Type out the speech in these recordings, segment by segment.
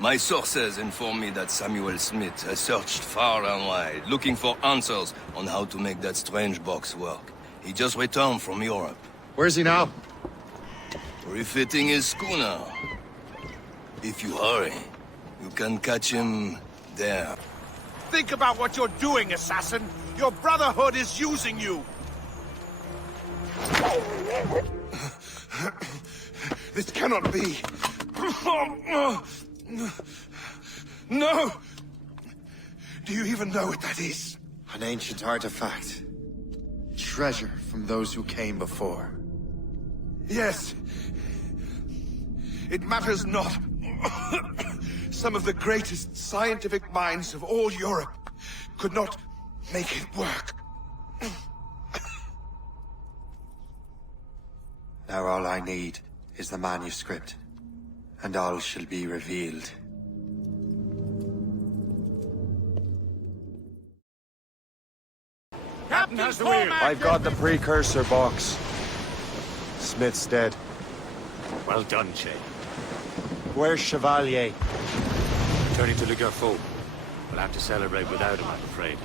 My sources inform me that Samuel Smith has searched far and wide, looking for answers on how to make that strange box work. He just returned from Europe. Where's he now? Refitting his schooner. If you hurry, you can catch him there. Think about what you're doing, assassin! Your Brotherhood is using you! This cannot be! No! Do you even know what that is? An ancient artifact. Treasure from those who came before. Yes. It matters not. Some of the greatest scientific minds of all Europe could not make it work. Now all I need is the manuscript, and all shall be revealed. Captain has the wheel. I've got the precursor box. Smith's dead. Well done, Shay. Where's Chevalier? Turning to Le Garfou. We'll have to celebrate without him, I'm afraid.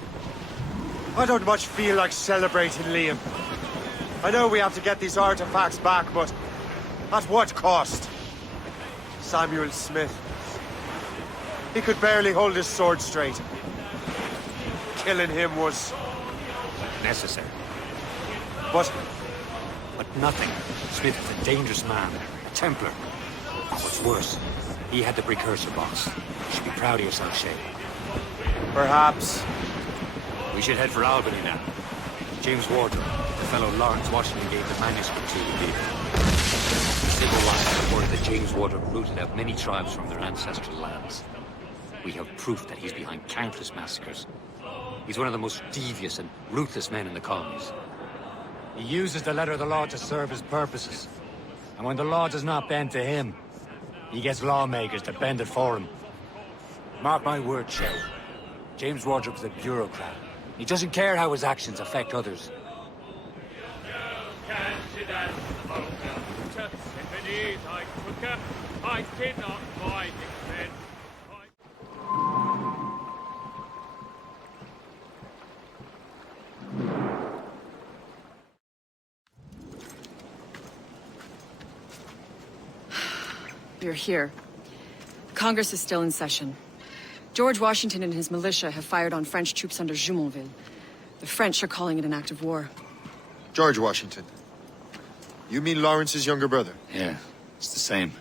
I don't much feel like celebrating, Liam. I know we have to get these artifacts back, but at what cost? Samuel Smith. He could barely hold his sword straight. Killing him was... necessary. But nothing. Smith is a dangerous man. A Templar. What's worse, he had the precursor box. You should be proud of yourself, Shay. perhaps... We should head for Albany now. James Wardrobe, the fellow Lawrence Washington gave the manuscript to, will be there. Civil War reported that James Wardrobe rooted out many tribes from their ancestral lands. We have proof that he's behind countless massacres. He's one of the most devious and ruthless men in the colonies. He uses the letter of the law to serve his purposes. And when the law does not bend to him, he gets lawmakers to bend it for him. Mark my words, Shay. James Wardrobe's a bureaucrat. He doesn't care how his actions affect others. I did not find it. You're here. Congress is still in session. George Washington and his militia have fired on French troops under Jumonville. The French are calling it an act of war. George Washington. You mean Lawrence's younger brother? Yeah, it's the same.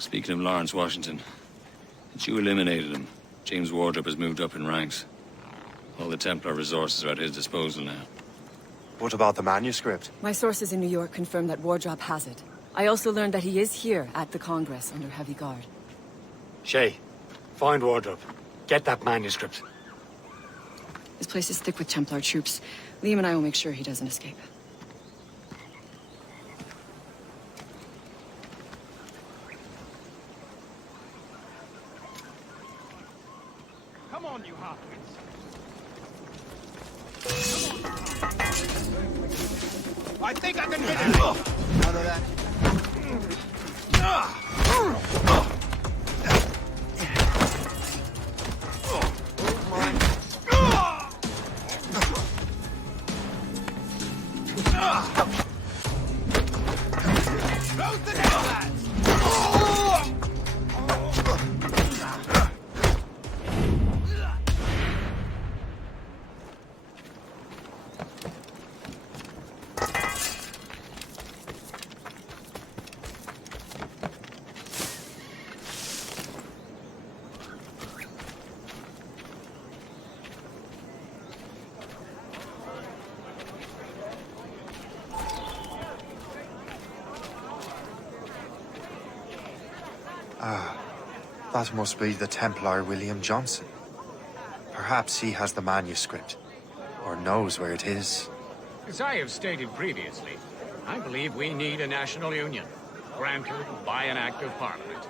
Speaking of Lawrence Washington, since you eliminated him, James Wardrobe has moved up in ranks. All the Templar resources are at his disposal now. What about the manuscript? My sources in New York confirm that Wardrobe has it. I also learned that he is here at the Congress under heavy guard. Shay, find Wardrobe. Get that manuscript. This place is thick with Templar troops. Liam and I will make sure he doesn't escape. Come on, you half-wits. I think I can hit it. Out of that. That must be the Templar William Johnson. Perhaps he has the manuscript, or knows where it is. As I have stated previously, I believe we need a national union, granted by an act of parliament,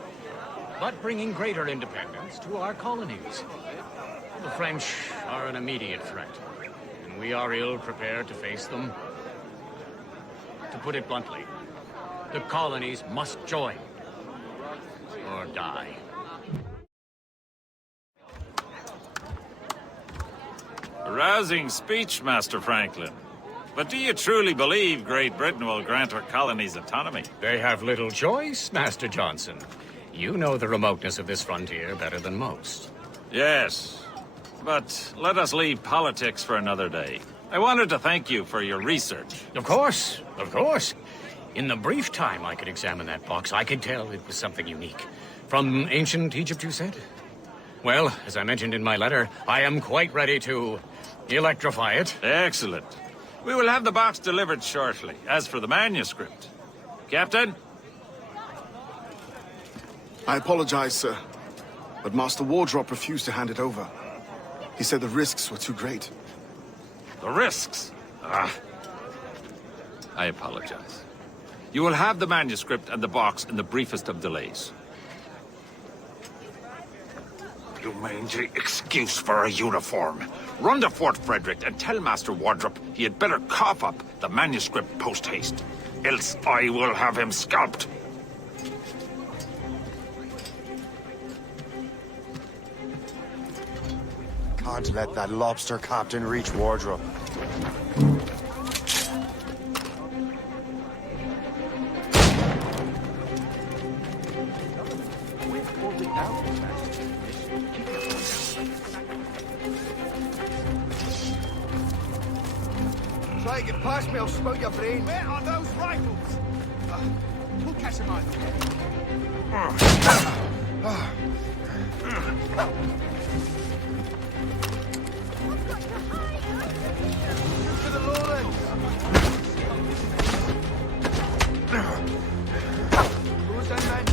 but bringing greater independence to our colonies. The French are an immediate threat, and we are ill prepared to face them. To put it bluntly, the colonies must join, or die. A rousing speech, Master Franklin. But do you truly believe Great Britain will grant her colonies autonomy? They have little choice, Master Johnson. You know the remoteness of this frontier better than most. Yes, but let us leave politics for another day. I wanted to thank you for your research. Of course, of course. In the brief time I could examine that box, I could tell it was something unique. From ancient Egypt, you said? Well, as I mentioned in my letter, I am quite ready to electrify it. Excellent. We will have the box delivered shortly. As for the manuscript... Captain? I apologize, sir, but Master Wardrop refused to hand it over. He said the risks were too great. The risks? Ah. I apologize. You will have the manuscript and the box in the briefest of delays. You mangy excuse for a uniform. Run to Fort Frederick and tell Master Wardrop he had better cough up the manuscript post-haste. Else I will have him scalped. Can't let that lobster captain reach Wardrop. Try to get past me, I'll spout your brain. Where are those rifles? Who catch him either? To the lowlands. Who's that man?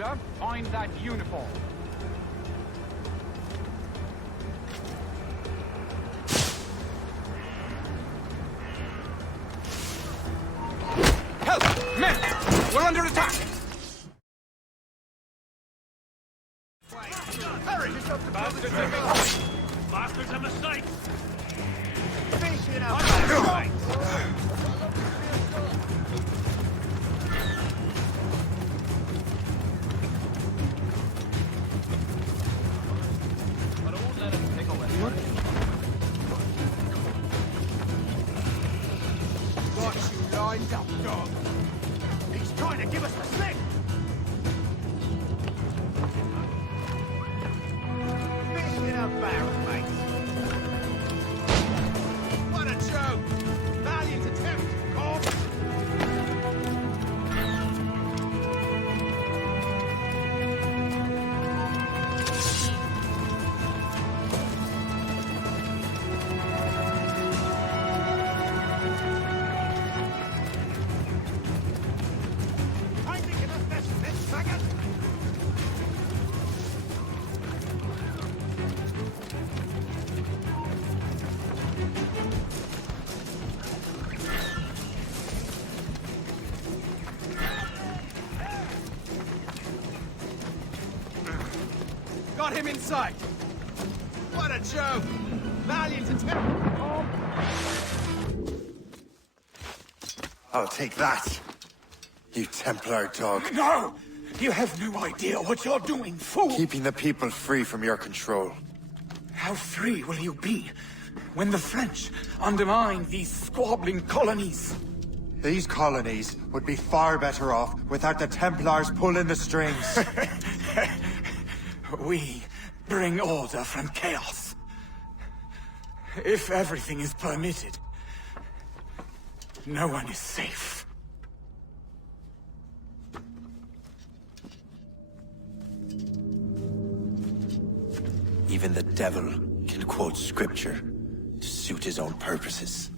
soldier, find that uniform. Help! Men! We're under attack! Hurry! Bastards have a sight! Got you lined up, dog. He's trying to give us the slip. Fish in a barrel, mate. What a joke! Valiant attempt, Corp. Got him in sight. What a joke! Valiant attempt. I'll take that, you Templar dog. No! You have no idea what you're doing, fool! Keeping the people free from your control. How free will you be when the French undermine these squabbling colonies? These colonies would be far better off without the Templars pulling the strings. We bring order from chaos. If everything is permitted, no one is safe. Even the devil can quote scripture to suit his own purposes.